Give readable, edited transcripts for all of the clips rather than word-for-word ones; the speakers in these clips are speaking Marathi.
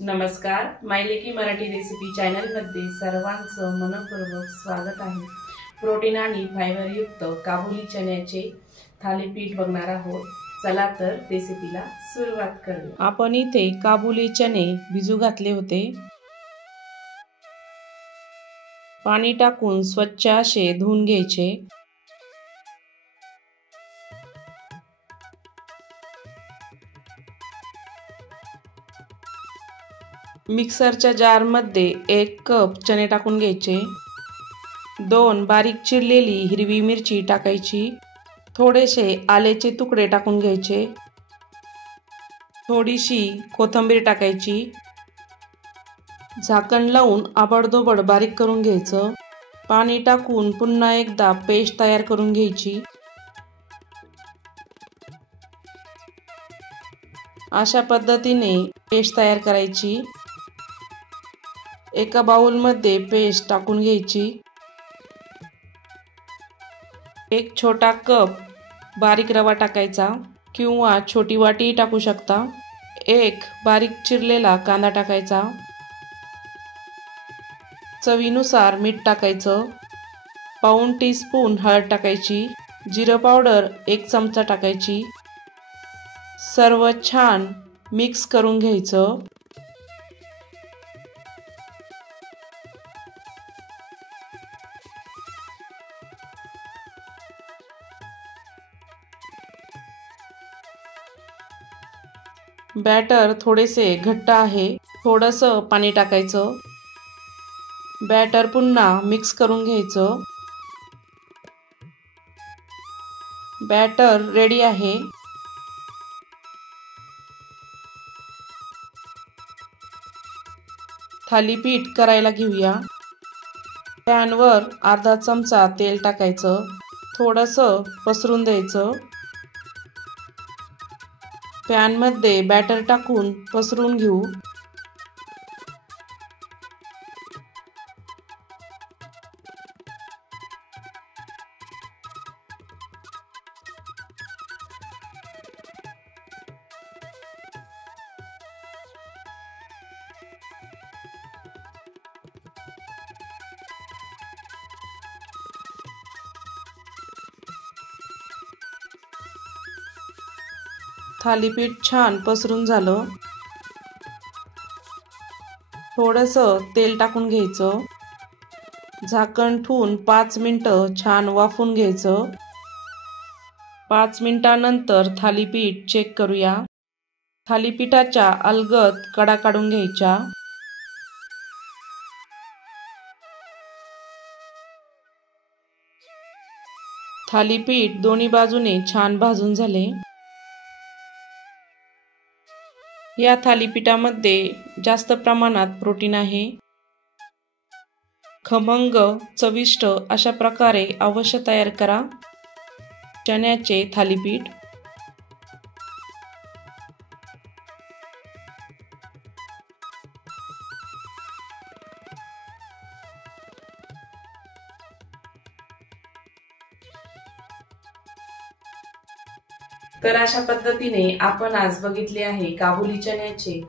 नमस्कार, मायलेकी मराठी रेसिपी चॅनल मध्ये सर्वांचं मनपूर्वक स्वागत आहे। प्रोटीन आणि फायबर युक्त काबुली चण्याचे थालीपीठ बघणार आहोत। चला तर रेसिपीला सुरुवात करूया। आपण इथे काबुली चणे भिजू घातले होते। पाणी टाकून स्वच्छ असे धुवून घ्यायचे। मिक्सरच्या जार मध्ये 1 कप चणे टाकून घ्यायचे। 2 बारीक चिरलेली हिरवी मिरची टाकायची। थोडेसे आल्याचे तुकडे टाकून घ्यायचे। थोडीशी कोथिंबीर टाकायची। झाकण लावून आबडधोबड बारीक करून घ्यायचं। पाणी टाकून पुन्हा एकदा पेस्ट तयार करून घ्यायची। अशा पद्धतीने पेस्ट तयार करायची। एका बाउल मध्ये पेस्ट टाकून घ्यायची। 1 छोटा कप बारीक रवा टाकायचा किंवा छोटी वाटी टाकू शकता। 1 बारीक चिरलेला कांदा टाकायचा। चवीनुसार मीठ टाकायचं। पाऊण टीस्पून हळद टाकायची। जिरे पावडर 1 चमचा टाकायची। सर्व छान मिक्स करून घ्यायचं। बॅटर थोडेसे घट्ट आहे, थोडंसं पाणी टाकायचं। बॅटर पुन्हा मिक्स करून घ्यायचं। बॅटर रेडी आहे। थालीपीठ करायला घेऊया। पॅनवर अर्धा चमचा तेल टाकायचं। थोडंसं पसरून द्यायचं। पॅन मध्ये बॅटर टाकून पसरून घेऊ। थालीपीठ छान पसरून झालं। थोडंसं तेल टाकून घ्यायचं। झाकण ठेवून 5 मिनिटं छान वाफवून घ्यायचं। 5 मिनिटांनंतर थालीपीठ चेक करूया। थालीपीठाच्या अलगद कडा काढून घ्यायच्या। थालीपीठ दोन्ही बाजूने छान भाजून झाले। या थालीपीठामध्ये जास्त प्रमाणात प्रोटीन आहे। खमंग चविष्ट अशा प्रकारे अवश्य तयार करा चण्याचे थालीपीठ। तर अशा पद्धतीने आपण आज बघितले आहे काबुली चण्याचे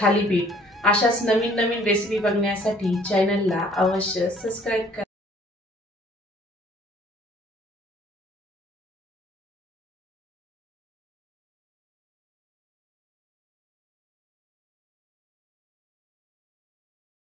थालीपीठ। अशाच नवीन नवीन रेसिपी बघण्यासाठी चॅनलला अवश्य सबस्क्राइब करा।